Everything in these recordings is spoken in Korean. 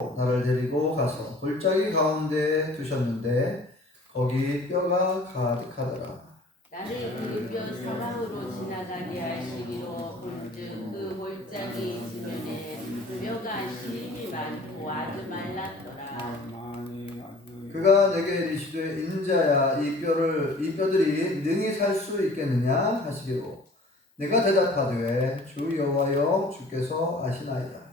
나를 데리고 가서 골짜기 가운데 두셨는데 거기 뼈가 가득하더라. 나를 그 뼈 사방으로 지나가게 하시기로 본즉 그 골짜기 지면에 뼈가 심이 많고 아주 말랐더라. 그가 내게 이르시되 인자야 이 뼈들이 능히 살 수 있겠느냐 하시기로 내가 대답하되 주 여호와여 주께서 아시나이다.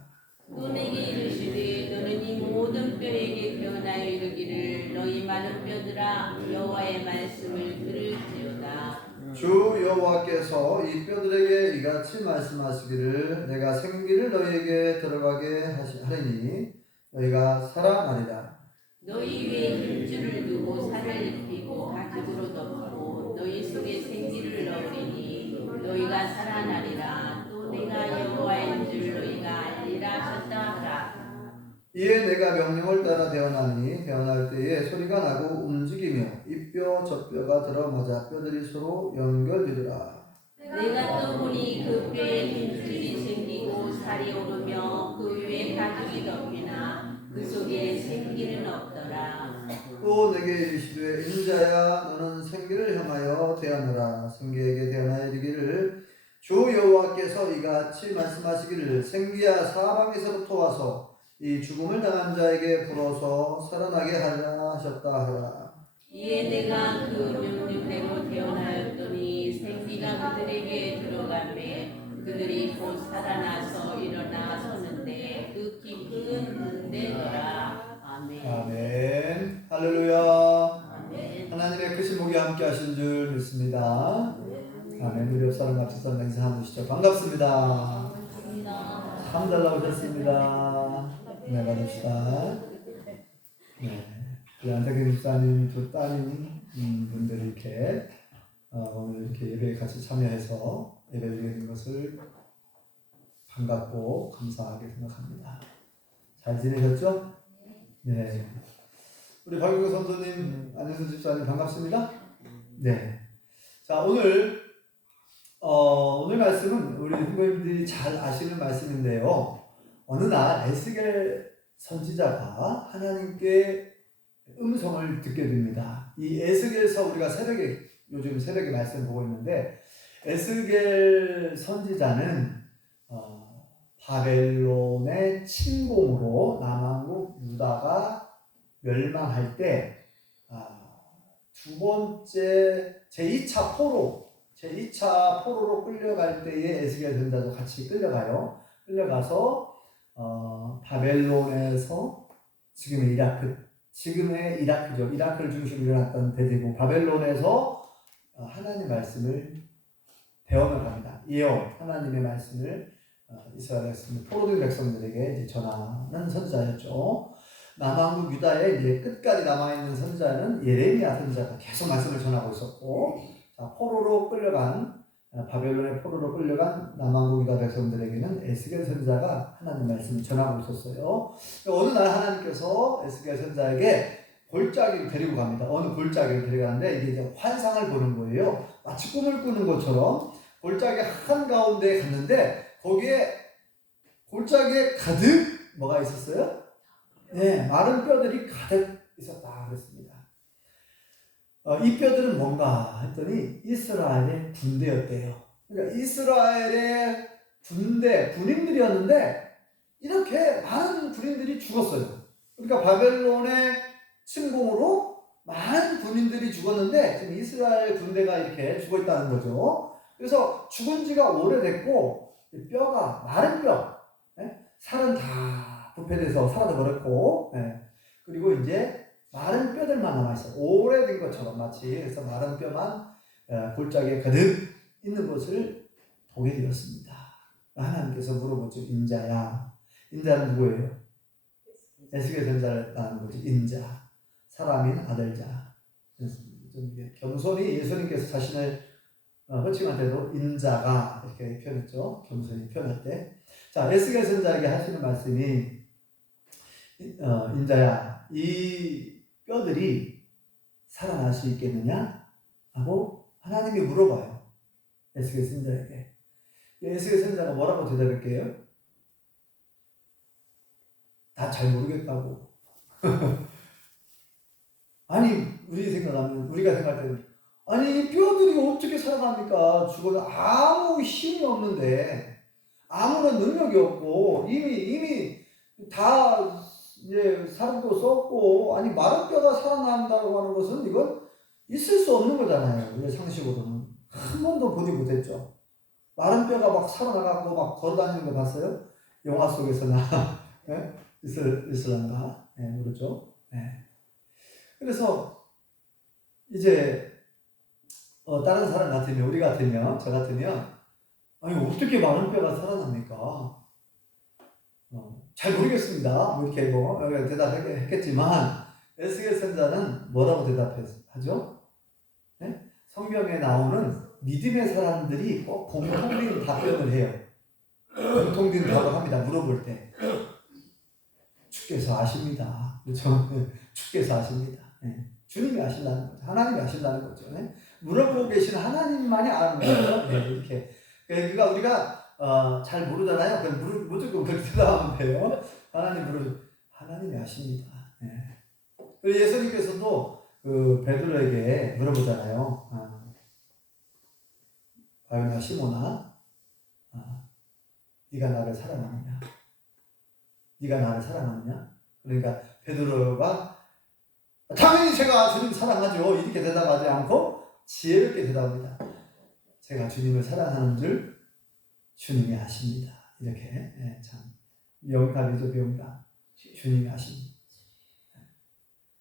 또 내게 이르시되 너는 이 모든 뼈에게 태어나여 이르기를 너희 많은 뼈들아 여호와의 말씀을 들을지어다. 주 여호와께서 이 뼈들에게 이같이 말씀하시기를 내가 생기를 너희에게 들어가게 하리니 너희가 살아나리라. 너희 위에 힘줄을 두고 살을 입히고 가죽으로 덮고 너희 속에 생기를 넣으리니 너희가 살아나리라. 또 내가 여호와인 줄 너희가 알리라 하셨다 하라. 이에 내가 명령을 따라 태어나니 태어날 때에 소리가 나고 움직이며 이 뼈 저 뼈가 들어맞아 뼈들이 서로 연결되더라. 내가 또 보니 그 뼈에 힘줄이 생기고 살이 오르며 그 위에 가죽이 덮이나 그 속에 생기는 없더라. 또 내게 이르시되 인자야 너는 생기를 향하여 태어나라. 생기에게 태어나 이르기를 주 여호와께서 이같이 말씀하시기를 생기야 사방에서부터 와서 이 죽음을 당한 자에게 불어서 살아나게 하라 하셨다 하라. 이에 내가 그 명령대로 태어나였더니 생기가 그들에게 들어가매 그들이 곧 살아나서 일어나 서는데 그 깊은 문대더라. 아멘. 아멘. 할렐루야. 아멘. 하나님의 크신 목이 함께 하신 줄 믿습니다. 아멘. 우리 옆사람 같이 사람 인사 한번 주시죠. 반갑습니다. 참 잘 나오셨습니다. 네, 받읍시다. 네. 우리 안태근 목사님 두 따님 분들이 이렇게 오늘 이렇게 예배에 같이 참여해서 예배 드리는 것을 반갑고 감사하게 생각합니다. 잘 지내셨죠? 네. 우리 박용호 선생님, 안현수 집사님 반갑습니다. 네. 자, 오늘 말씀은 우리 후배님들이 잘 아시는 말씀인데요. 어느 날 에스겔 선지자가 하나님께 음성을 듣게 됩니다. 이 에스겔서 우리가 요즘 새벽에 말씀 보고 있는데 에스겔 선지자는 바벨론의 침공으로 남왕국 유다가 멸망할 때 두 번째 제2차 포로로 끌려갈 때에 에스겔 선지자도 같이 끌려가서 바벨론에서 지금의 이라크죠. 이라크를 중심으로 일어났던 대제국 바벨론에서 하나님의 말씀을 배워나갑니다. 하나님의 말씀을 이스라엘 포로된 백성들에게 이제 전하는 선지자였죠. 남왕국 유다에 이제 끝까지 남아있는 선지자는 예레미야 선지자가 계속 말씀을 전하고 있었고, 바벨론의 포로로 끌려간 남왕국 유다 백성들에게는 에스겔 선지자가 하나님 말씀을 전하고 있었어요. 어느 날 하나님께서 에스겔 선지자에게 골짜기를 데리고 갑니다. 어느 골짜기를 데려가는데 이제 환상을 보는 거예요. 마치 꿈을 꾸는 것처럼 골짜기 한가운데에 갔는데 거기에 골짜기에 가득 뭐가 있었어요? 네, 마른 뼈들이 가득 있었다 그랬습니다. 이 뼈들은 뭔가 했더니 이스라엘의 군대였대요. 그러니까 이스라엘의 군인들이었는데 이렇게 많은 군인들이 죽었어요. 그러니까 바벨론의 침공으로 많은 군인들이 죽었는데 지금 이스라엘 군대가 이렇게 죽어 있다는 거죠. 그래서 죽은 지가 오래됐고 마른 뼈, 살은 다 부패돼서 사라져 버렸고, 그리고 이제 마른 뼈들만 남아있어요. 오래된 것처럼 마치. 그래서 마른 뼈만 골짜기에 가득 있는 것을 보게 되었습니다. 하나님께서 물어보죠. 인자야. 인자는 누구예요? 에스겔 선지자라는 거죠. 인자. 사람인 아들자. 좀 겸손히 예수님께서 자신을 호칭한테도 인자가 이렇게 표현했죠. 겸손히 표현할 때. 자, 에스겔 선지자에게 하시는 말씀이 인자야. 이 뼈들이 살아날 수 있겠느냐? 하고 하나님이 물어봐요. 에스겔 선지자에게. 에스겔 선지자가 뭐라고 대답할게요? 다 잘 모르겠다고. 아니 우리가 생각할 때는 아니 이 뼈들이 어떻게 살아납니까? 죽어도 아무 힘이 없는데 아무런 능력이 없고 이미 다 이제 살도 썩고 아니 마른 뼈가 살아난다고 하는 것은 이건 있을 수 없는 거잖아요. 우리 상식으로는 한 번도 보지 못했죠. 마른 뼈가 막 살아나가고 막 걸어다니는 거 봤어요? 영화 속에서나 예? 있을란가? 예, 모르죠. 예. 그래서 이제 다른 사람 같으면 우리 같으면 저 같으면 아니 어떻게 마른 뼈가 살아납니까? 잘 모르겠습니다. 뭐 이렇게 대답했겠지만 에스겔 선자는 뭐라고 대답하죠? 네? 성경에 나오는 믿음의 사람들이 꼭 공통된 답변을 해요. 공통된 답을 합니다. 물어볼 때 주께서 아십니다. 그렇죠? 주께서 아십니다. 네. 주님이 아신다는 거죠. 하나님이 아신다는 거죠. 네? 물어보고 계신 하나님만이 아는 거예요. 네, 이렇게. 그러니까 우리가 잘 모르잖아요. 그럼 무조건 그렇게 대답하면 돼요. 하나님이 아십니다. 네. 그리고 예수님께서도 그 베드로에게 물어보잖아요. 바요나 시몬아, 네가 나를 사랑하느냐? 네가 나를 사랑하느냐? 그러니까 베드로가 당연히 제가 주님 사랑하죠. 이렇게 대답하지 않고 지혜롭게 대답합니다. 제가 주님을 사랑하는 줄 주님이 아십니다. 이렇게 참 명답이죠. 명답. 주님이 아십니다.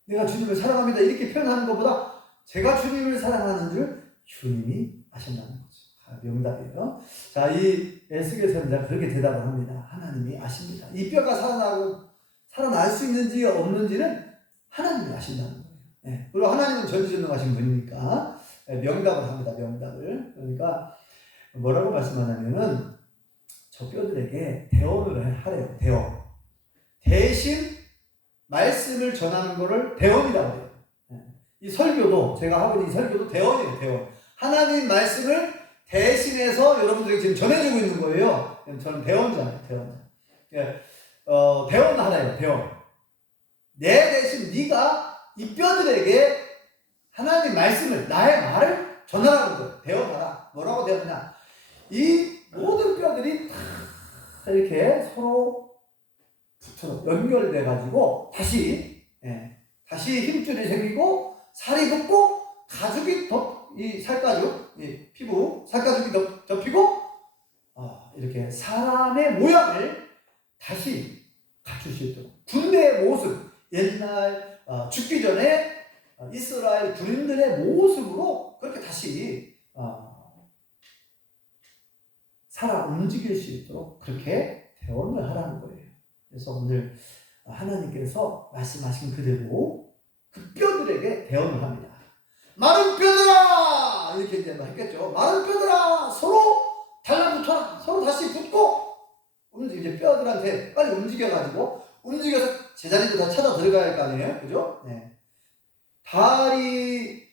내가 주님을 사랑합니다. 이렇게 표현하는 것보다 제가 주님을 사랑하는 줄 주님이 아신다는 거죠. 명답이에요. 자, 이 에스겔 선지자가 그렇게 대답을 합니다. 하나님이 아십니다. 이 뼈가 살아날 수 있는지 없는지는 하나님이 아신다는 거예요. 네. 그리고 하나님은 전지전능하신 분이니까 명답을 합니다. 명답을. 그러니까 뭐라고 말씀하냐면은 저 뼈들에게 대언을 하래요. 대언. 대신 말씀을 전하는 거를 대언이라고 해요. 이 설교도 제가 하고 있는 이 설교도 대언이에요. 대언. 하나님 말씀을 대신해서 여러분들에게 지금 전해주고 있는 거예요. 저는 대언자예요. 대언자. 대언 하나예요. 대언. 내 대신 네가 이 뼈들에게 하나님 말씀을 나의 말을 전하라는 거예요. 대언하라. 뭐라고 대언하냐? 이 모든 뼈들이 다 이렇게 서로 연결돼 가지고 다시 힘줄이 생기고 살이 붙고 가죽이 이 살가죽, 이 피부 살가죽이 덮이고 이렇게 사람의 모양을 다시 갖출 수 있도록 군대의 모습, 옛날 죽기 전에 이스라엘 군인들의 모습으로 그렇게 다시 살아 움직일 수 있도록 그렇게 대언을 하라는 거예요. 그래서 오늘 하나님께서 말씀하신 그대로 그 뼈들에게 대언을 합니다. 마른 뼈들아! 이렇게 이제 했겠죠. 마른 뼈들아! 서로 달라붙어라! 서로 다시 붙고 이제 뼈들한테 빨리 움직여서 제자리도 다 찾아 들어가야 할 거 아니에요? 그죠? 네. 다리,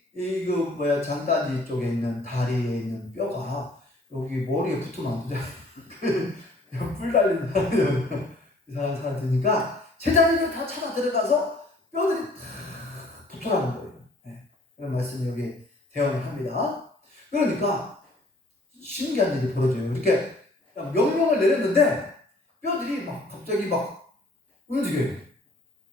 장단지 쪽에 있는 다리에 있는 뼈가 여기 머리에 붙으면 안 돼. 뿔 달린 사람, 이상한 사람 드니까 제자리를 다 찾아 들어가서 뼈들이 다 붙으라는 거예요. 네. 그런 말씀을 여기 대언을 합니다. 그러니까 신기한 일이 벌어져요. 이렇게 명령을 내렸는데 뼈들이 갑자기 움직여요.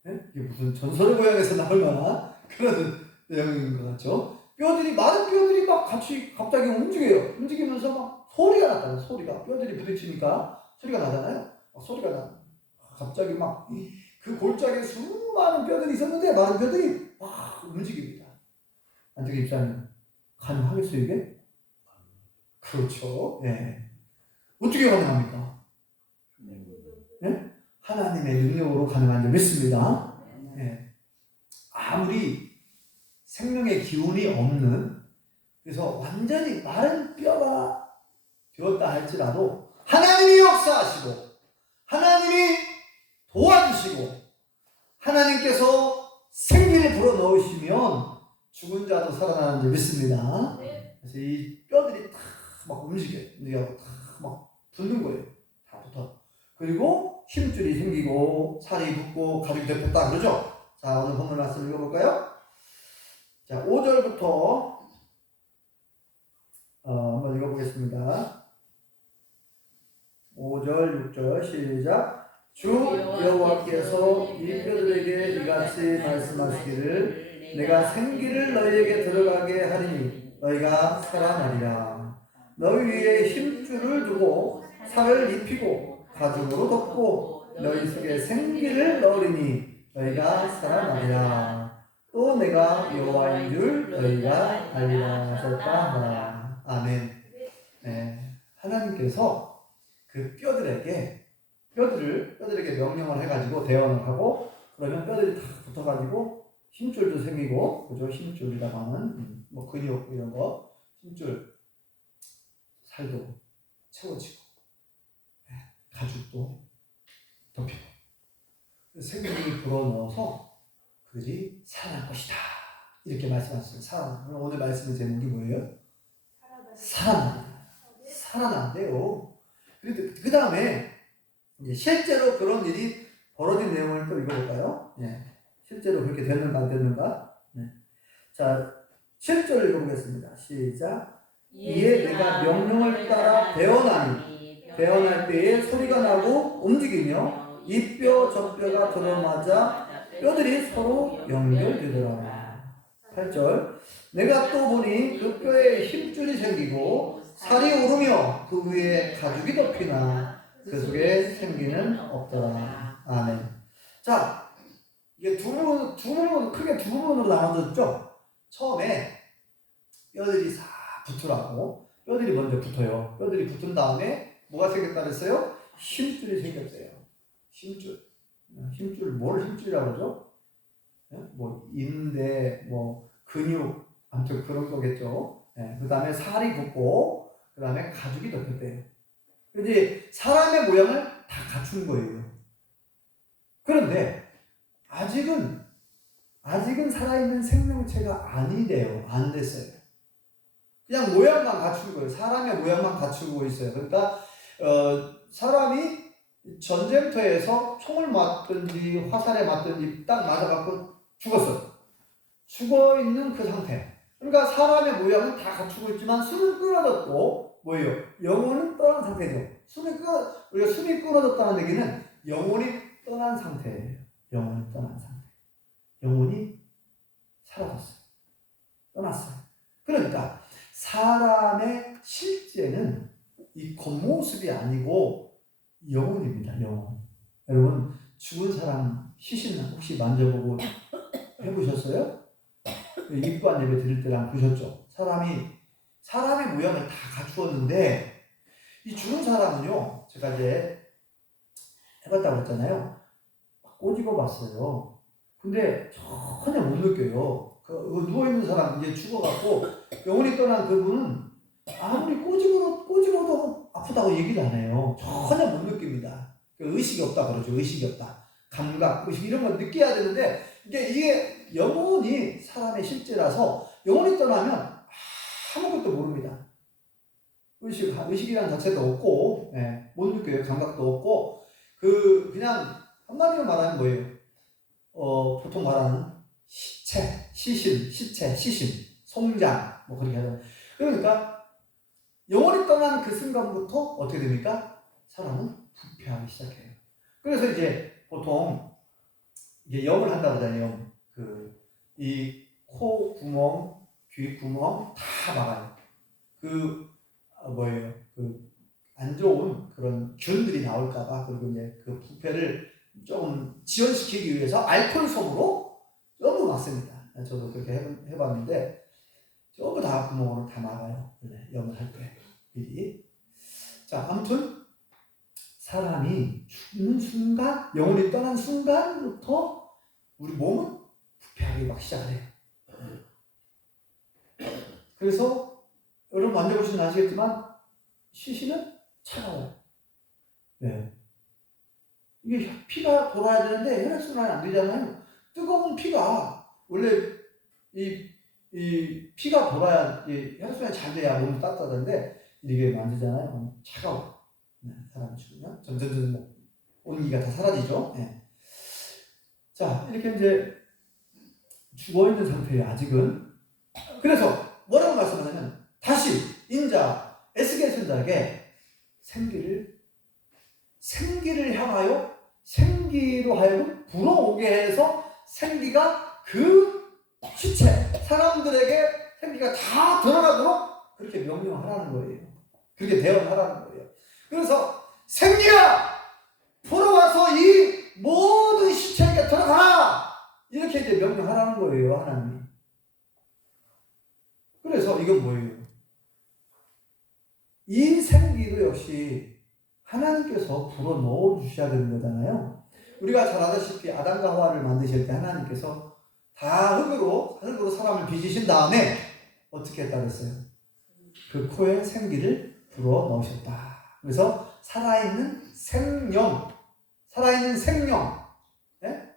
네? 이게 무슨 전설의 고향에서 나올 만한 그런 내용인 것 같죠? 마른 뼈들이 갑자기 움직여요. 움직이면서 소리가 났다는 소리가. 뼈들이 부딪히니까 소리가 나잖아요. 소리가 나. 갑자기 그 골짜기에 수많은 뼈들이 있었는데 마른 뼈들이 움직입니다. 안쪽에 입사님 가능하겠어요 이게? 그렇죠. 네. 어떻게 가능합니까? 네? 하나님의 능력으로 가능한 줄 믿습니다. 네. 아무리 생명의 기운이 없는, 그래서 완전히 마른 뼈가 되었다 할지라도 하나님이 역사하시고 하나님이 도와주시고 하나님께서 생기를 불어넣으시면 죽은 자도 살아나는 줄 믿습니다. 그래서 이 뼈들이 다 움직여요. 다 붙는 거예요. 다 붙어. 그리고 힘줄이 생기고 살이 붙고 가죽이 덮였다 그러죠. 자, 오늘 본문 말씀 읽어볼까요? 자, 5절부터 한번 읽어보겠습니다. 5절, 6절 시작. 주 여호와께서 이 뼈들에게 이같이 말씀하시기를 내가 생기를 너희에게 들어가게 하리니 너희가 살아나리라. 너희 위에 힘줄을 두고 살을 입히고 가죽으로 덮고 너희 속에 생기를 넣으리니 너희가 살아나리라. 또 내가 여호와인 줄 너희가 알리라 하셨다 하라. 아멘. 네, 하나님께서 그 뼈들에게 명령을 해가지고 대언을 하고 그러면 뼈들이 다 붙어가지고 힘줄도 생기고 그죠? 힘줄이라고 하는 뭐 근육 이런 거 힘줄 살도 채워지고 가죽도 덮이고 생기를 불어넣어서 그들이 살아날 것이다 이렇게 말씀하셨어요. 살아나. 오늘 말씀의 제목이 뭐예요? 살아난대요. 그 다음에 실제로 그런 일이 벌어진 내용을 또 읽어볼까요? 네. 실제로 그렇게 됐는가 안 됐는가? 네. 자, 7절 읽어보겠습니다. 시작. 이에 내가 명령을 따라 대언하니 대언할 때에 소리가 나고 움직이며 이 뼈 저 뼈가 들어맞아 뼈들이 서로 연결되더라. 8절. 내가 또 보니 그 뼈에 힘줄이 생기고 살이 오르며 그 위에 가죽이 덮이나 그 속에 생기는 없더라. 아멘. 자, 이게 크게 두 부분으로 나눠졌죠? 처음에 뼈들이 싹 붙으라고. 뼈들이 먼저 붙어요. 뼈들이 붙은 다음에 뭐가 생겼다 그랬어요? 힘줄이 생겼대요. 힘줄, 뭘 힘줄이라고 그러죠? 뭐, 인대, 뭐, 근육, 아무튼 그런 거겠죠. 그 다음에 살이 붙고, 그 다음에 가죽이 덮였대요. 이제 사람의 모양을 다 갖춘 거예요. 그런데 아직은 살아있는 생명체가 아니래요. 안 됐어요. 그냥 모양만 갖춘 거예요. 사람의 모양만 갖추고 있어요. 그러니까 사람이 전쟁터에서 총을 맞든지 화살에 맞든지 딱 맞아갖고 죽었어요. 죽어있는 그 상태. 그러니까 사람의 모양은 다 갖추고 있지만 숨은 끊어졌고 뭐예요? 영혼은 떠난 상태죠. 우리가 숨이 끊어졌다는 얘기는 영혼이 떠난 상태예요. 영혼이 떠난 상태. 영혼이 사라졌어요. 떠났어요. 그러니까 사람의 실제는 이 겉모습이 아니고 영혼입니다. 영혼. 여러분 죽은 사람 시신 혹시 만져보고 해보셨어요? 입관 예배 드릴 때랑 보셨죠? 사람의 모양을 다 갖추었는데 이 죽은 사람은요, 제가 이제 해봤다고 했잖아요. 꼬집어 봤어요. 근데 전혀 못 느껴요. 그 누워있는 사람, 이제 죽어갖고 영혼이 떠난 그분은 아무리 꼬집어도 아프다고 얘기를 안 해요. 전혀 못 느낍니다. 의식이 없다 그러죠. 의식이 없다. 감각, 의식 이런 걸 느껴야 되는데 이게 영혼이 사람의 실제라서 영혼이 떠나면 아무것도 모릅니다. 의식이라는 자체도 없고, 못 느껴요. 감각도 없고, 그냥 한마디로 말하면 뭐예요? 보통 말하는 시신, 송장, 뭐 그렇게 하잖아요. 그러니까 영혼이 떠난 그 순간부터 어떻게 됩니까? 사람은 부패하기 시작해요. 그래서 이제 보통 이게 염을 한다고 하잖아요. 이 코 구멍, 귀 구멍 다 막아요. 안 좋은 그런 균들이 나올까봐, 그리고 이제 그 부패를 조금 지연시키기 위해서 알코올솜으로 전부 막습니다. 저도 그렇게 해봤는데, 전부 다 구멍으로 다 막아요. 염을 할 때. 미리. 자, 아무튼, 사람이 죽는 순간, 영혼이 떠난 순간부터 우리 몸은 부패하기 막 시작을 해요. 그래서 여러분 만져보시면 아시겠지만 시신은 차가워요. 이게 피가 돌아야 되는데 혈액순환이 안 되잖아요. 뜨거운 피가 원래 이 피가 돌아야 혈액순환이 잘 돼야 몸이 따뜻하던데 이게 만지잖아요. 차가워. 사람이 죽으면 점점 온기가 다 사라지죠. 예. 자, 이렇게 이제 죽어있는 상태예요, 아직은. 그래서 뭐라고 말씀하냐면 다시 인자 에스겔 선지자에게 생기를 향하여 생기로 하여금 불어오게 해서 생기가 그 시체 사람들에게 생기가 다 드러나도록 그렇게 명령하라는 거예요. 그렇게 대언하라는 거예요. 그래서 생기야 불어와서 이 모든 시체에게 들어가라 이렇게 이제 명령하라는 거예요, 하나님이. 그래서 이건 뭐예요? 이 생기도 역시 하나님께서 불어 넣어 주셔야 되는 거잖아요. 우리가 잘 아다시피 아담과 하와를 만드실 때 하나님께서 다 흙으로 사람을 빚으신 다음에 어떻게 했다 그랬어요? 그 코에 생기를 불어 넣으셨다. 그래서 살아있는 생명, 네?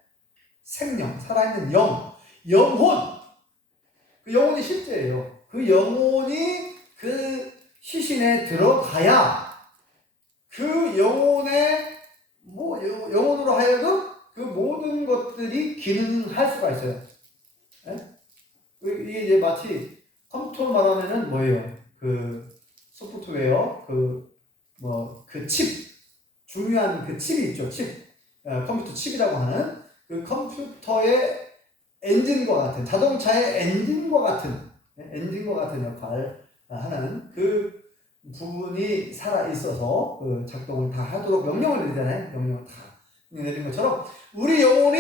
생명, 살아있는 영혼, 그 영혼이 실제예요. 그 영혼이 그 시신에 들어가야 그 영혼으로 하여금 그 모든 것들이 기능할 수가 있어요. 네? 이게 이제 마치 컴퓨터로 말하면은 뭐예요? 그 소프트웨어, 중요한 그 칩이 있죠. 컴퓨터 칩이라고 하는 그 컴퓨터의 엔진과 같은, 자동차의 엔진과 같은 역할 하는 그 부분이 살아있어서 그 작동을 다 하도록 명령을 내리잖아요. 명령을 다 내린 것처럼 우리 영혼이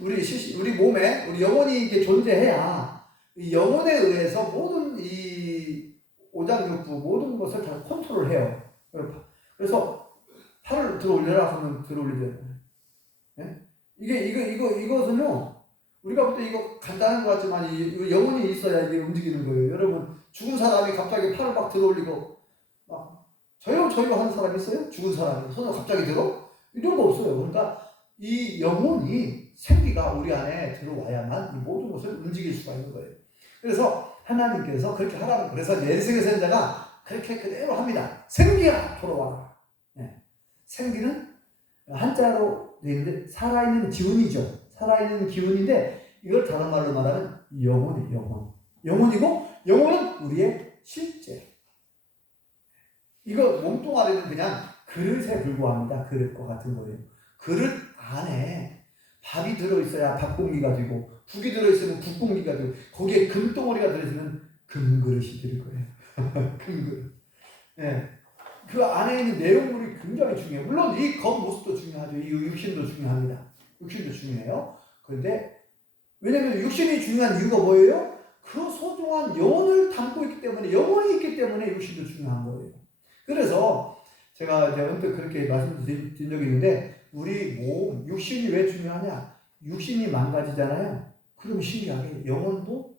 우리 몸에 우리 영혼이 이렇게 존재해야 이 영혼에 의해서 모든 이 오장육부 모든 것을 다 컨트롤해요. 그래서 팔을 들어 올려라 하면 들어 올리잖아요. 네? 이것은요 우리가 볼 때 이거 간단한 것 같지만 이 영혼이 있어야 이게 움직이는 거예요. 여러분 죽은 사람이 갑자기 팔을 막 들어 올리고 막 저요 하는 사람 있어요? 죽은 사람이 손을 갑자기 들어? 이런 거 없어요. 그러니까 이 영혼이 생기가 우리 안에 들어와야만 이 모든 것을 움직일 수가 있는 거예요. 그래서 하나님께서 그렇게 하라는 거예요. 그래서 에스겔 선지자가 그렇게 그대로 합니다. 생기야 돌아와라. 네. 생기는 한자로 되어 있는데 살아있는 기운이죠. 살아있는 기운인데 이걸 다른 말로 말하면 영혼이고 영혼은 우리의 실제. 이거 몸뚱아리는 그냥 그릇에 불과합니다. 그릇과 같은 거예요. 그릇 안에 밥이 들어있어야 밥공기가 되고 국이 들어있으면 국공기가 되고 거기에 금덩어리가 들어있으면 금그릇이 될 거예요. 금그릇. 네. 그 안에 있는 내용물이 굉장히 중요해요. 물론 이 겉모습도 중요하죠. 이 육신도 중요합니다. 육신도 중요해요. 그런데 왜냐면 육신이 중요한 이유가 뭐예요? 그 소중한 영혼을 담고 있기 때문에 영혼이 있기 때문에 육신도 중요한 거예요. 그래서 제가 이제 언뜻 그렇게 말씀드린 적이 있는데 우리 몸, 육신이 왜 중요하냐? 육신이 망가지잖아요. 그럼 신기하게 영혼도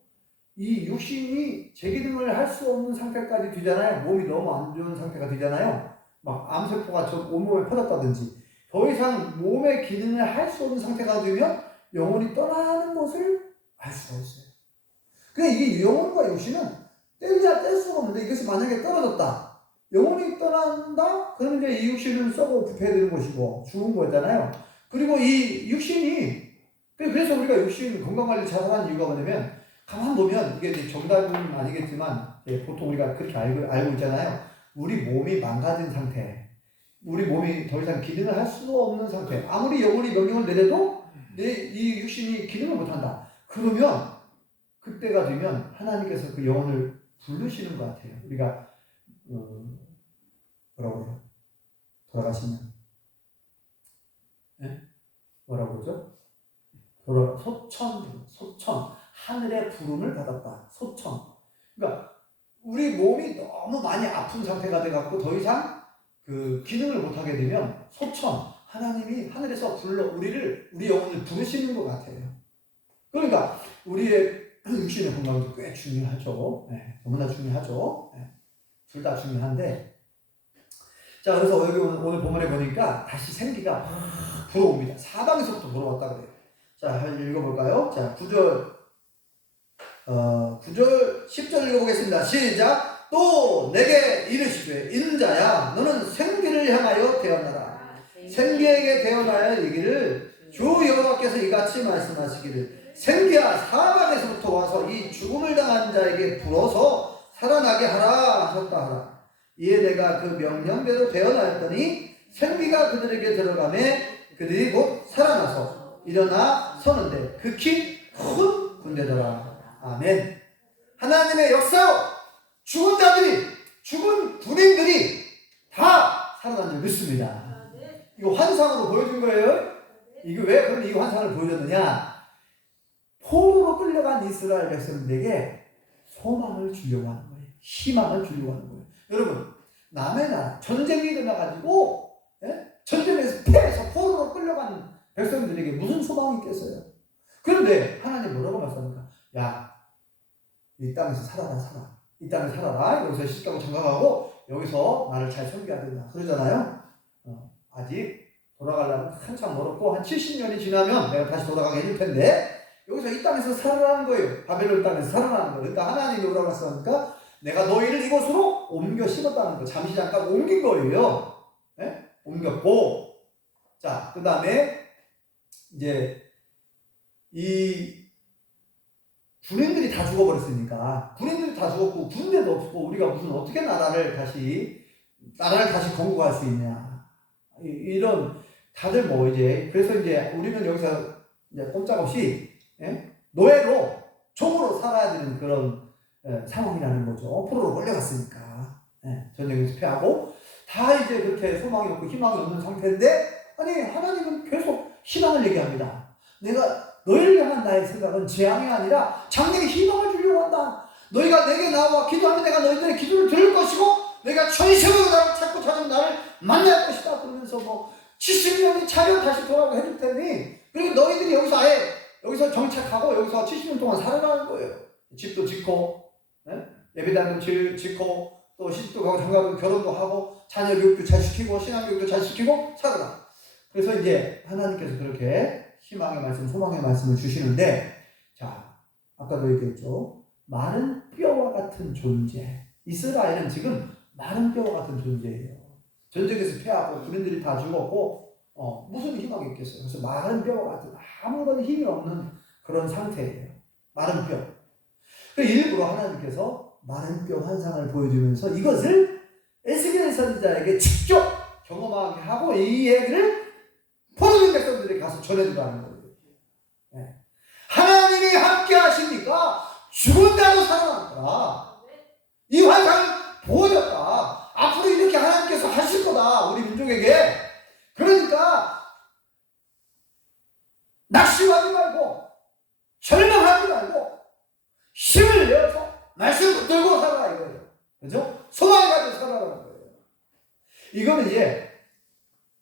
이 육신이 재기능을 할 수 없는 상태까지 되잖아요. 몸이 너무 안 좋은 상태가 되잖아요. 막 암세포가 온몸에 퍼졌다든지 더 이상 몸의 기능을 할 수 없는 상태가 되면 영혼이 떠나는 것을 알 수가 있어요. 그러니까 이게 영혼과 육신은 뗄 수가 없는데 이것이 만약에 떨어졌다. 영혼이 떠난다? 그러면 이제 이 육신은 썩어 부패해야 되는 것이고 죽은 거잖아요. 그리고 이 육신이 그래서 우리가 육신 건강관리 잘하는 이유가 뭐냐면 가만 보면 이게 이제 정답은 아니겠지만 보통 우리가 그렇게 알고 있잖아요. 우리 몸이 망가진 상태, 우리 몸이 더 이상 기능을 할 수 없는 상태. 아무리 영혼이 명령을 내려도 이 육신이 기능을 못한다. 그러면 그때가 되면 하나님께서 그 영혼을 부르시는 것 같아요. 우리가 뭐라고 해요? 돌아가시면 네? 뭐라고 그러죠? 소천 하늘의 부름을 받았다. 소천. 그러니까 우리 몸이 너무 많이 아픈 상태가 돼갖고 더 이상 그 기능을 못하게 되면 소천 하나님이 하늘에서 우리 영혼을 부르시는 것 같아요. 그러니까 우리의 육신의 건강도 꽤 중요하죠. 네, 너무나 중요하죠. 네, 둘 다 중요한데 자 그래서 여기 오늘 본문에 보니까 다시 생기가 불어옵니다. 사방에서부터 불어왔다 그래요. 자 읽어볼까요? 자 9절 10절 읽어보겠습니다. 시작. 또 내게 이르시되 인자야 너는 생기를 향하여 태어나라. 생기에게 태어나야 이기를 주 여호와께서 이같이 말씀하시기를 생기야 사방에서부터 와서 이 죽음을 당한 자에게 불어서 살아나게 하라 하셨다 하라. 이에 내가 그 명령대로 태어나였더니 생기가 그들에게 들어가매 그들이 곧 살아나서 일어나 서는데 극히 큰 군대더라. 아멘. 하나님의 역사로 죽은 자들이, 죽은 군인들이 다 살아난 줄 믿습니다. 이거 환상으로 보여준 거예요. 이게 왜 그럼 이 환상을 보여줬느냐? 포로로 끌려간 이스라엘 백성들에게 소망을 주려고 하는 거예요. 희망을 주려고 하는 거예요. 여러분, 남의 나라 전쟁이 일어나가지고 전쟁에서 패해서 포로로 끌려간 백성들에게 무슨 소망이 있겠어요? 그런데 하나님 뭐라고 말씀합니까? 야, 이 땅에서 살아라, 살아. 이 땅에 살아라. 여기서 시집가고 장가가고 여기서 나를 잘 섬겨야 된다. 그러잖아요. 아직 돌아가려면 한참 멀었고 한 70년이 지나면 내가 다시 돌아가게 해줄 텐데 여기서 이 땅에서 살아라는 거예요. 바벨론 땅에서 살아라는 거예요. 그러니까 하나님이 뭐라고 말씀합니까? 내가 너희를 이곳으로 옮겨 심었다는 거. 잠시 잠깐 옮긴 거예요. 네? 옮겼고, 자, 그 다음에 이제 이 군인들이 다 죽어버렸으니까 군인들이 다 죽었고 군대도 없고 우리가 무슨 어떻게 나라를 다시 건국할 수 있냐, 이런 다들 뭐 이제 그래서 이제 우리는 여기서 이제 꼼짝없이 노예로 종으로 살아야 되는 그런 상황이라는 거죠. 포로로 몰려갔으니까 전쟁에서 패하고 다 이제 그렇게 소망이 없고 희망이 없는 상태인데 아니 하나님은 계속 희망을 얘기합니다. 내가 너희를 향한 나의 생각은 재앙이 아니라 장래의 희망을 주려고 한다. 너희가 내게 나와 기도하면 내가 너희들의 기도를 들을 것이고 너희가 전심으로 나를 찾고 찾으면 나를 만날 것이다. 그러면서 뭐 70년이 차려 다시 돌아오게 해줄 테니 그리고 너희들이 여기서 아예 여기서 정착하고 여기서 70년 동안 살아가는 거예요. 집도 짓고 예배당도 짓고 또 시집도 가고 장가도 결혼도 하고 자녀 교육도 잘 시키고 신앙 교육도 잘 시키고 살아라. 그래서 이제 하나님께서 그렇게 희망의 말씀, 소망의 말씀을 주시는데, 자, 아까도 얘기했죠. 마른 뼈와 같은 존재. 이스라엘은 지금 마른 뼈와 같은 존재예요. 전쟁에서 패하고 군인들이 다 죽었고, 무슨 희망이 있겠어요? 그래서 마른 뼈와 같은 아무런 힘이 없는 그런 상태예요. 마른 뼈. 일부러 하나님께서 마른 뼈 환상을 보여주면서 이것을 에스겔 선지자에게 직접 경험하게 하고 이 얘기를 포로된 백성들에게 가서 전해주라는 거예요. 하나님이 함께 하시니까 죽은 자도 살아난다. 이 환상을 보여줬다. 앞으로 이렇게 하나님께서 하실 거다. 우리 민족에게. 그러니까 낙심하지 말고 절망하지 말고 힘을 내어서 말씀 붙들고 살아라 이거예요. 그죠? 소망을 가지고 살아라는 거예요. 이거는 이제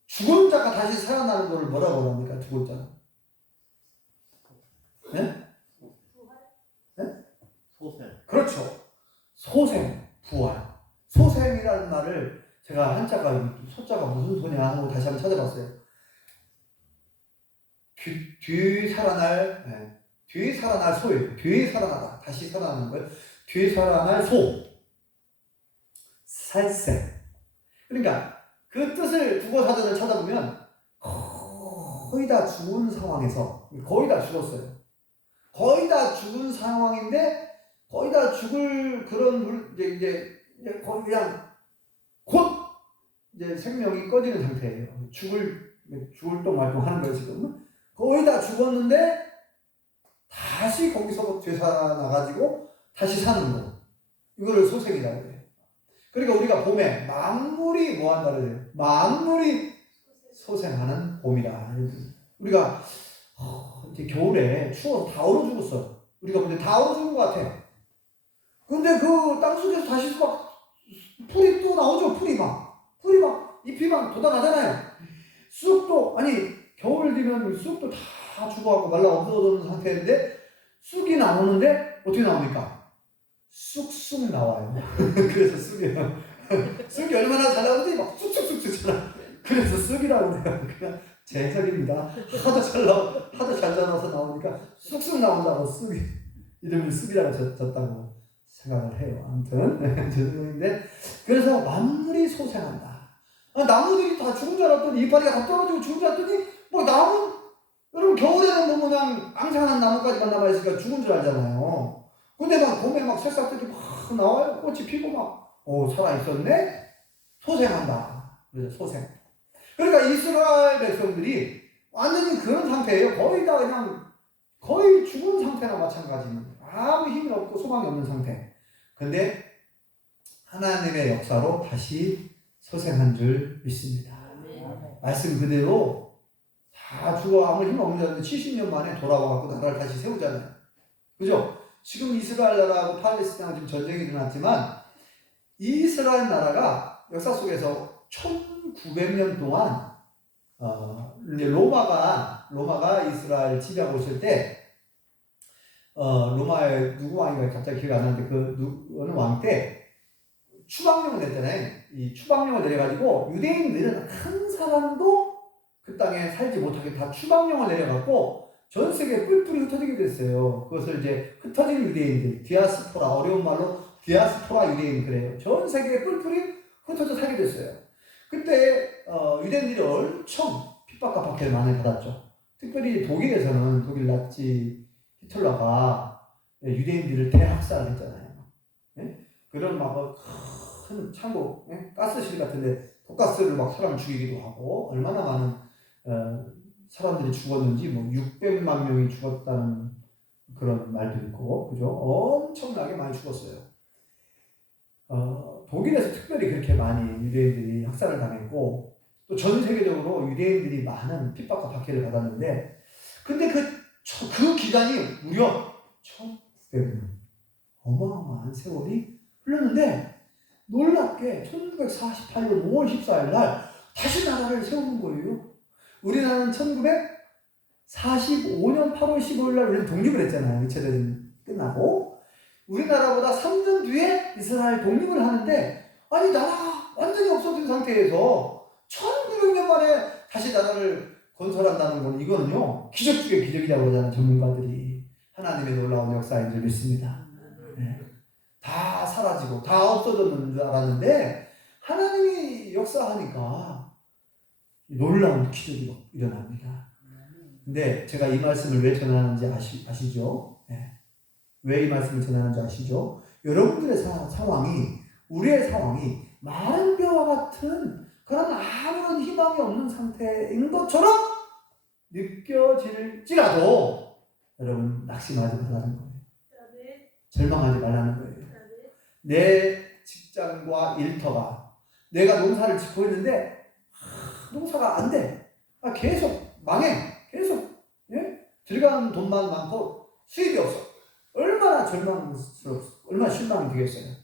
죽은 자가 다시 살아나는 것을 뭐라고 합니까? 죽은 자는. 네? 소생. 그렇죠. 소생, 부활. 소생이라는 말을 제가 한자가, 소자가 무슨 소냐 하고 다시 한번 찾아봤어요. 뒤 살아날 소예요. 뒤 살아나다. 다시 살아나는 거예요. 뒤 살아날 소. 살생. 그러니까 그 뜻을 국어사전을 찾아보면 거의 다 죽은 상황에서 거의 다 죽었어요. 거의 다 죽은 상황인데 거의 다 죽을 그런 이제 거의 그냥 곧 이제 생명이 꺼지는 상태예요. 죽을 똥 말똥 하는 거예요 지금. 거의 다 죽었는데 다시 거기서 되살아나가지고 다시 사는 거. 이거를 소생이라고 해요. 그러니까 우리가 봄에 만물이 뭐 한다 그래요? 만물이 소생하는 봄이다. 우리가 이제 겨울에 추워서 다 얼어 죽었어. 우리가 근데 다 얼어 죽은 것 같아. 근데 그 땅속에서 다시 막 풀이 또 나오죠. 풀이 막 잎이 막 돋아나잖아요. 쑥도 아니 겨울 되면 쑥도 다 죽어가고 말라 없어지는 상태인데 쑥이 나오는데 어떻게 나옵니까? 쑥쑥 나와요. 그래서 쑥이에요. 쑥이 얼마나 잘 나오는지 막 쑥쑥쑥쑥 잘 나와요. 그래서 쑥이라고 그래요. 그냥 제 해석입니다. 하도 잘 자라서 나오니까 쑥쑥 나온다고 쑥이 이름이 쑥이라고 졌다고 생각을 해요. 아무튼 죄송한데 그래서 만물이 소생한다. 나무들이 다 죽은 줄 알았더니 이파리가 다 떨어지고 죽은 줄 알았더니 뭐 나무 여러분 겨울에는 뭐 그냥 앙상한 나무까지만 남아있으니까 죽은 줄 알잖아요. 근데 막 봄에 막 새싹들이 막 나와요. 꽃이 피고 막 살아있었네? 소생한다. 그래서 소생. 그러니까 이스라엘 백성들이 완전히 그런 상태예요. 거의 다 그냥 거의 죽은 상태나 마찬가지입니다. 아무 힘이 없고 소망이 없는 상태. 근데 하나님의 역사로 다시 소생한 줄 믿습니다. 말씀 그대로 다 죽어 아무 힘 없는 자인데 70년 만에 돌아와갖고 나라를 다시 세우잖아요. 그죠? 지금 이스라엘 나라하고 팔레스타인하고 지금 전쟁이 일어났지만 이스라엘 나라가 역사 속에서 1900년 동안 이제 로마가 이스라엘 지배하고 있을 때 로마의 누구 왕인가 갑자기 기억이 안 나는데 어느 왕 때 추방령을 냈잖아요. 이 추방령을 내려가지고 유대인들은 한 사람도 그 땅에 살지 못하게 다 추방령을 내려갖고 전 세계에 뿔뿔이 흩어지게 됐어요. 그것을 이제 흩어진 유대인들, 디아스포라, 어려운 말로 디아스포라 유대인 그래요. 전 세계에 뿔뿔이 흩어져 살게 됐어요. 그때 유대인들이 엄청 핍박과 박해를 많이 받았죠. 특별히 독일에서는 독일 나치 히틀러가 유대인들을 대학살을 했잖아요. 네? 그런 막 큰 창고, 네? 가스실 같은데 독가스를 막 사람 죽이기도 하고 얼마나 많은 사람들이 죽었는지 뭐 600만 명이 죽었다는 그런 말도 있고, 그죠? 엄청나게 많이 죽었어요. 독일에서 특별히 그렇게 많이 유대인들이 학살을 당했고, 또 전 세계적으로 유대인들이 많은 핍박과 박해를 받았는데, 근데 그 기간이 무려 1900년. 어마어마한 세월이 흘렀는데, 놀랍게 1948년 5월 14일 날 다시 나라를 세우는 거예요. 우리나라는 1945년 8월 15일 날 우리는 독립을 했잖아요. 2차 대전 끝나고. 우리나라보다 3년 뒤에 이스라엘 독립을 하는데, 아니 나라 완전히 없어진 상태에서 1900년 만에 다시 나라를 건설한다는 건 이거는요 기적 중의 기적이라고 그러잖아요. 전문가들이. 하나님의 놀라운 역사인 줄 믿습니다. 네. 다 사라지고 다 없어졌는 줄 알았는데 하나님이 역사하니까 놀라운 기적이 일어납니다. 근데 제가 이 말씀을 왜 전하는지 아시죠? 네. 왜 이 말씀을 전하는지 아시죠? 여러분들의 상황이, 우리의 상황이 마른 뼈와 같은 그런 아무런 희망이 없는 상태인 것처럼 느껴질지라도 여러분 낙심하지 말라는 거예요. 절망하지 말라는 거예요. 내 직장과 일터가, 내가 농사를 짓고 있는데 농사가 안 돼. 계속 망해. 계속 들어가는 돈만 많고 수입이 없어. 얼마나 절망스럽고 얼마나 실망이 되겠어요.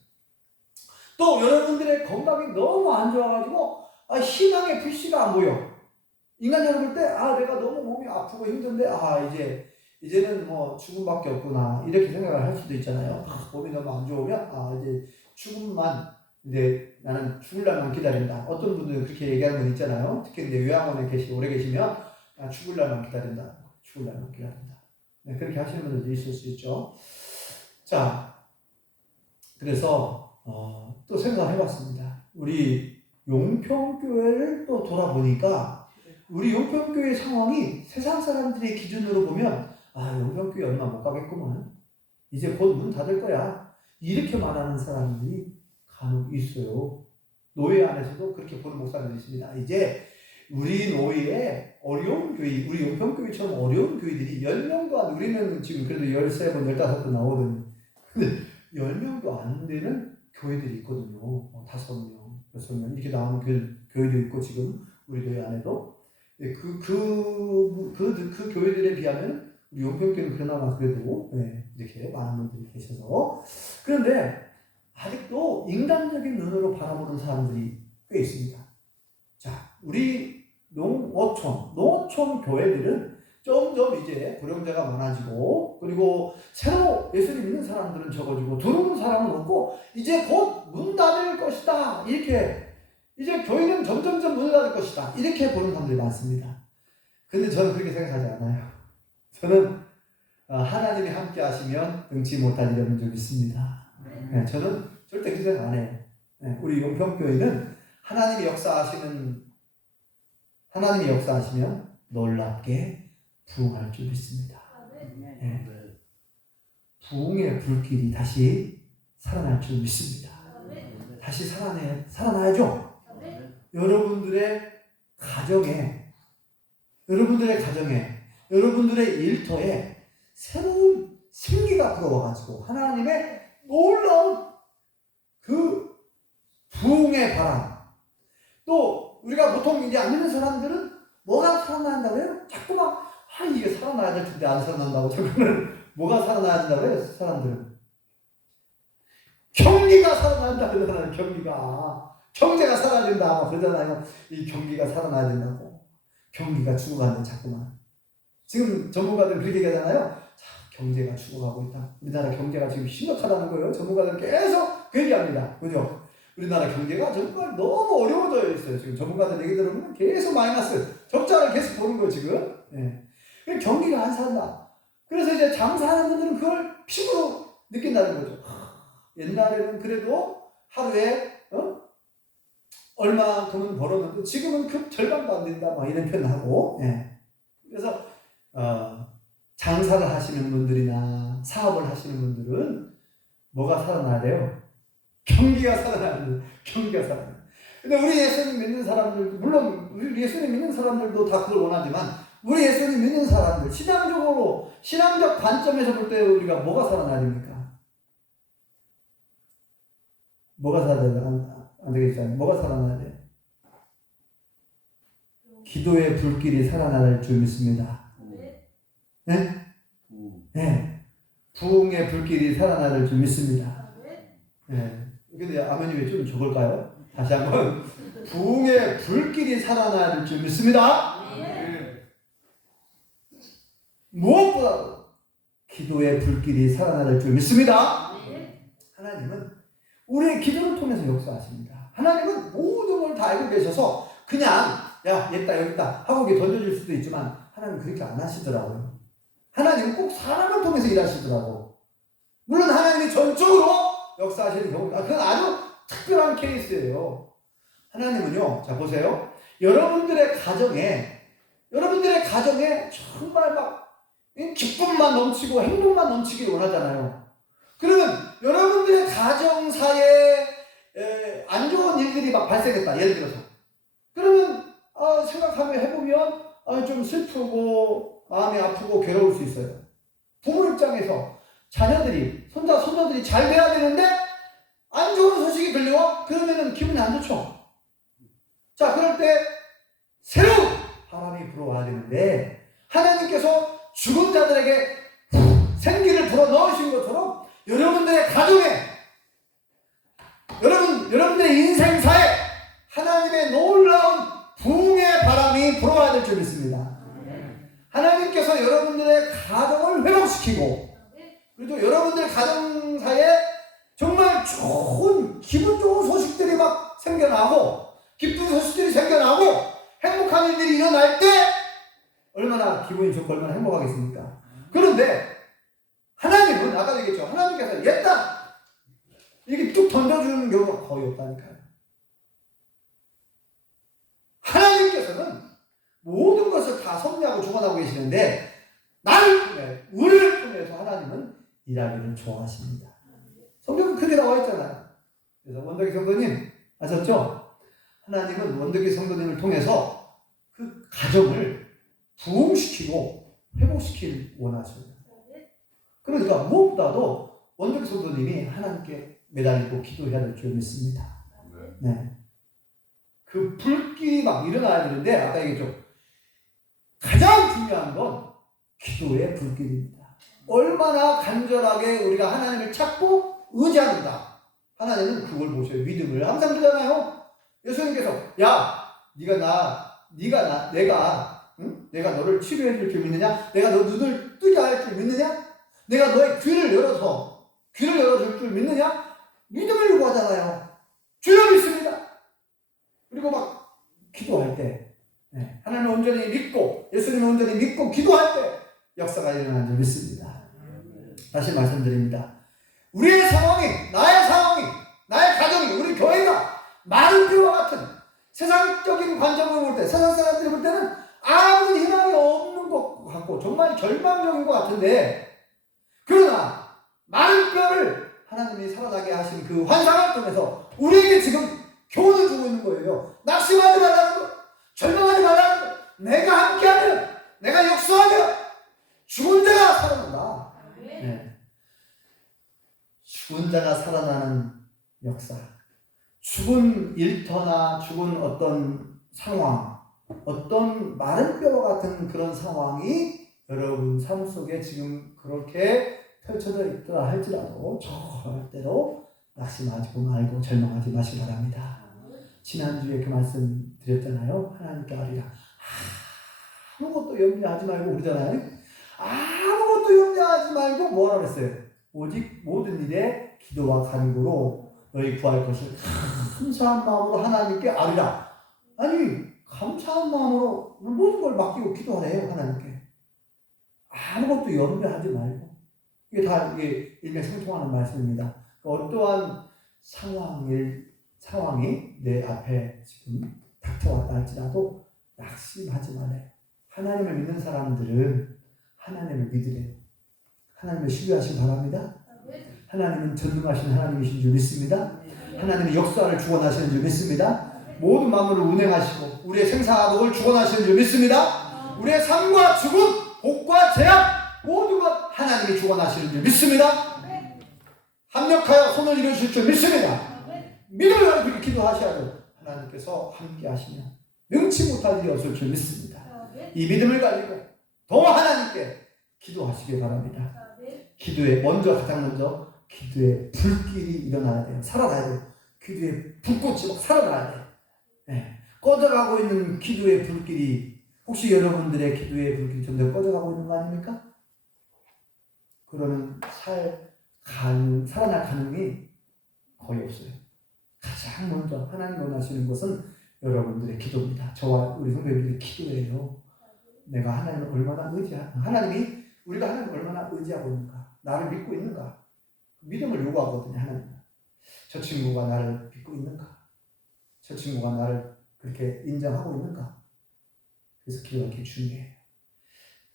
또 여러분들의 건강이 너무 안 좋아가지고 희망의 불씨가 안 보여. 인간적으로 볼 때 내가 너무 몸이 아프고 힘든데 이제는 뭐 죽음밖에 없구나 이렇게 생각을 할 수도 있잖아요. 몸이 너무 안 좋으면 이제 죽음만, 이제 나는 죽을 날만 기다린다. 어떤 분들은 그렇게 얘기하는 분 있잖아요. 특히 이제 요양원에 오래 계시면 죽을 날만 기다린다. 죽을 날만 기다린다. 네, 그렇게 하시는 분들도 있을 수 있죠. 자, 그래서 또 생각을 해봤습니다. 우리 용평교회를 또 돌아보니까 우리 용평교회 상황이 세상 사람들의 기준으로 보면 용평교회 얼마 못 가겠구만. 이제 곧 문 닫을 거야. 이렇게 말하는 사람들이 간혹 있어요. 노예 안에서도 그렇게 보는 목사님들이 있습니다. 이제 우리 노예의 어려운 교회, 우리 용평교회처럼 어려운 교회들이 10명도 안, 우리는 지금 그래도 13번, 15번 나오거든요. 근데 10명도 안 되는 교회들이 있거든요. 5명, 6명 이렇게 나오는 교회도 있고 지금 우리 교회 안에도 그 교회들에 비하면 우리 용평교회는 그나마 그래도 이렇게 많은 분들이 계셔서, 그런데 아직도 인간적인 눈으로 바라보는 사람들이 꽤 있습니다. 자, 우리 농어촌 교회들은 점점 이제 고령자가 많아지고, 그리고 새로 예수를 믿는 사람들은 적어지고 들어오는 사람은 없고 이제 곧 문 닫을 것이다. 이렇게 이제 교회는 점점점 문을 닫을 것이다. 이렇게 보는 사람들이 많습니다. 근데 저는 그렇게 생각하지 않아요. 저는 하나님이 함께 하시면 능치 못하리라는 줄 믿습니다. 네, 저는 절대 그 생각 안 해요. 네, 우리 용평교회는 하나님이 역사하시면 놀랍게 부흥할 줄 믿습니다. 네. 부흥의 불길이 다시 살아날 줄 믿습니다. 다시 살아나야죠. 여러분들의 가정에, 여러분들의 일터에 새로운 생기가 불어와가지고 하나님의 놀라운 그 부흥의 바람. 또 우리가 보통 이제 안 믿는 사람들은 뭐가 살아난다고 해요? 자꾸만 이게 살아나야 될 텐데 안 살아난다고. 자꾸만 뭐가 살아나야 된다고 해요? 사람들은 경기가 살아난다 그러잖아요. 경제가 살아야 된다 그러잖아요. 이 경기가 살아나야 된다고. 경기가 죽어가는 자꾸만. 지금 전문가들 그렇게 얘기하잖아요. 경제가 죽어가고 있다. 우리나라 경제가 지금 심각하다는 거예요. 전문가들 계속 그 얘기합니다. 그죠? 우리나라 경제가 정말 너무 어려워져 있어요. 지금 전문가들 얘기 들으면 계속 마이너스, 적자를 계속 보는 거예요, 지금. 예. 경기가 안 산다. 그래서 이제 장사하는 분들은 그걸 피부로 느낀다는 거죠. 옛날에는 그래도 하루에 얼마큼은 벌었는데 지금은 그 절반도 안 된다. 막 이런 표현을 하고. 예. 그래서 장사를 하시는 분들이나 사업을 하시는 분들은 뭐가 살아나야 돼요? 경기가 살아나야 돼요. 근데 우리 예수님 믿는 사람들, 물론 우리 예수님 믿는 사람들도 다 그걸 원하지만 우리 예수님 믿는 사람들, 신앙적 관점에서 볼 때 우리가 뭐가 살아나야 됩니까? 뭐가 살아나야 안 되겠잖아요. 뭐가 살아나야 돼요? 기도의 불길이 살아날 줄 믿습니다. 네? 네. 부흥의 불길이 살아날 줄 믿습니다. 네. 근데 아멘이 왜 좀 적을까요? 다시 한번. 부흥의 불길이 살아날 줄 믿습니다. 무엇보다도 기도의 불길이 살아날 줄 믿습니다. 하나님은 우리의 기도를 통해서 역사하십니다. 하나님은 모든 걸 다 알고 계셔서 그냥 야 여기다 하고 던져줄 수도 있지만 하나님은 그렇게 안 하시더라고요. 하나님은 꼭 사람을 통해서 일하시더라고. 물론 하나님이 전적으로 역사하시는 경우가 그건 아주 특별한 케이스예요. 하나님은요, 자 보세요. 여러분들의 가정에 정말 막 기쁨만 넘치고 행복만 넘치길 원하잖아요. 그러면 여러분들의 가정사에 안 좋은 일들이 막 발생했다. 예를 들어서. 그러면 해보면 좀 슬프고 마음이 아프고 괴로울 수 있어요. 부모 입장에서 자녀들이, 손자들이 잘 돼야 되는데 안 좋은 소식이 들려와? 그러면은 기분이 안 좋죠. 자, 그럴 때 새로운 바람이 불어와야 되는데 하나님께서 죽은 자들에게 생기를 불어넣으신 것처럼 여러분들의 가정에, 여러분들의 인생사에 하나님의 놀라운 부흥의 바람이 불어와야 될 줄 믿습니다. 하나님께서 여러분들의 가정을 회복시키고, 그리고 여러분들 가정사에 정말 기분 좋은 소식들이 막 생겨나고, 기쁜 소식들이 생겨나고, 행복한 일들이 일어날 때 얼마나 기분이 좋고 얼마나 행복하겠습니까? 그런데 하나님은 아까 얘기했죠. 하나님께서 옛날 이렇게 쭉 던져주는 경우가 거의 없다니까요. 하나님께서는 모든 것을 다 섭리하고 주관하고 계시는데 우리를 통해서 하나님은 일하기를 좋아하십니다. 성경은 크게 나와 있잖아요. 그래서 원덕이 성도님 아셨죠? 하나님은 원덕이 성도님을 통해서 그 가정을 부흥시키고 회복시키길 원하십니다. 그러니까 무엇보다도 원덕이 성도님이 하나님께 매달리고 기도해야 될 줄 믿습니다. 네. 그 불길이 막 일어나야 되는데 아까 얘기했죠. 가장 중요한 건 기도의 불길입니다. 얼마나 간절하게 우리가 하나님을 찾고 의지하는가. 하나님은 그걸 보셔요. 믿음을 항상 주잖아요. 예수님께서 내가 너를 치료해 줄 줄 믿느냐? 내가 너 눈을 뜨게 할 줄 믿느냐? 내가 너의 귀를 열어줄 줄 믿느냐? 믿음을 요구하잖아요. 주여 믿습니다. 그리고 막 기도할 때 하나님을 온전히 믿고 예수님을 온전히 믿고 기도할 때 역사가 일어나는 줄 믿습니다. 다시 말씀드립니다. 우리의 상황이, 나의 상황이, 나의 가정이, 우리 교회가 마른 뼈와 같은 세상적인 관점으로 볼 때, 세상 사람들이 볼 때는 아무 희망이 없는 것 같고 정말 절망적인 것 같은데, 그러나 마른 뼈를 하나님이 살아나게 하신 그 환상을 통해서 우리에게 지금 교훈을 주고 있는 거예요. 낙심하지 말라는 것, 절망하지 말라는 것, 내가 함께하면, 내가 역사하면 죽은 자가 살아난다. 네. 죽은 자가 살아나는 역사, 죽은 일터나 죽은 어떤 상황, 어떤 마른 뼈와 같은 그런 상황이 여러분 삶 속에 지금 그렇게 펼쳐져 있더라 할지라도 절대로 낙심하지 말고 절망하지 마시기 바랍니다. 지난주에 그 말씀 드렸잖아요. 하나님께 아뢰라. 아무것도 염려하지 말고 그러잖아요. 아무것도 염려하지 말고 뭐라고 했어요? 오직 모든 일에 기도와 간구로 너희 구할 것을 감사한 마음으로 하나님께 아뢰라. 아니 감사한 마음으로 모든 걸 맡기고 기도하래요. 하나님께. 아무것도 염려하지 말고. 이게 다 이게 일맥상통하는 말씀입니다. 어떠한 상황이 내 앞에 지금 닥쳐왔다 할지라도 낙심하지 말아요. 하나님을 믿는 사람들은 하나님을 믿으래요. 하나님을 신뢰하시기 바랍니다. 하나님은 전능하신 하나님이신 줄 믿습니다. 하나님은 역사를 주관하시는 줄 믿습니다. 모든 만물을 운행하시고 우리의 생사복을 주관하시는 줄 믿습니다. 우리의 삶과 죽음, 복과 재앙 모든 것 하나님이 주관하시는 줄 믿습니다. 합력하여 손을 이루실 줄 믿습니다. 믿음을 가지고 기도하셔야 돼요. 하나님께서 함께 하시면 능치 못할 일이 없을 줄 믿습니다. 이 믿음을 가지고 더 하나님께 기도하시기 바랍니다. 기도에 가장 먼저 기도의 불길이 일어나야 돼요. 살아나야 돼요. 기도의 불꽃이 막 살아나야 돼요. 네. 꺼져가고 있는 기도의 불길이, 혹시 여러분들의 기도의 불길이 점점 꺼져가고 있는 거 아닙니까? 그러면 살아날 가능이 거의 없어요. 가장 먼저 하나님 원하시는 것은 여러분들의 기도입니다. 저와 우리 성도님들의 기도예요. 내가 하나님을 얼마나 우리가 하나님을 얼마나 의지하고 있는가, 나를 믿고 있는가. 믿음을 요구하거든요. 하나님은. 저 친구가 나를 믿고 있는가, 저 친구가 나를 그렇게 인정하고 있는가. 그래서 기도가 이렇게 중요해요.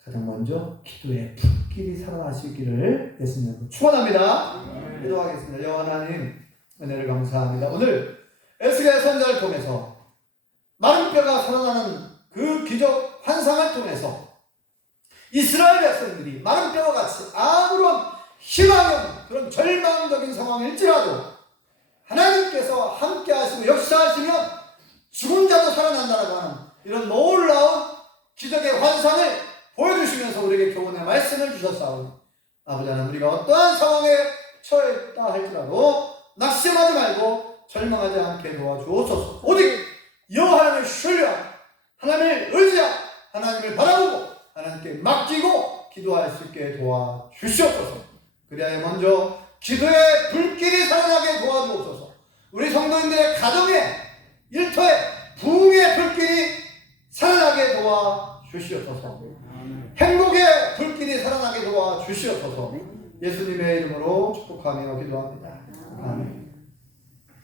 가장 먼저 기도의 불길이 살아나시기를 예수님으로 축원합니다. 기도하겠습니다. 여호와 하나님, 은혜를 감사합니다. 오늘 에스겔 선지자를 통해서 마른 뼈가 살아나는 그 기적 환상을 통해서 이스라엘 백성들이 마른 뼈와 같이 아무런 희망이 없는 그런 절망적인 상황일지라도 하나님께서 함께 하시고 역사하시면 죽은 자도 살아난다라고 하는 이런 놀라운 기적의 환상을 보여주시면서 우리에게 교훈의 말씀을 주셨사오니 아버지 하나님, 우리가 어떠한 상황에 처했다 할지라도 낙심하지 말고 절망하지 않게 도와주옵소서. 오직 여호와 하나님을 신뢰하고 하나님을 의지하고 하나님을 바라보고 하나님께 맡기고 기도할 수 있게 도와주시옵소서. 그리하여 먼저 기도의 불길이 살아나게 도와주옵소서. 우리 성도님들의 가정에, 일터에 부흥의 불길이 살아나게 도와주시옵소서. 행복의 불길이 살아나게 도와주시옵소서. 예수님의 이름으로 축복하며 기도합니다. 아멘.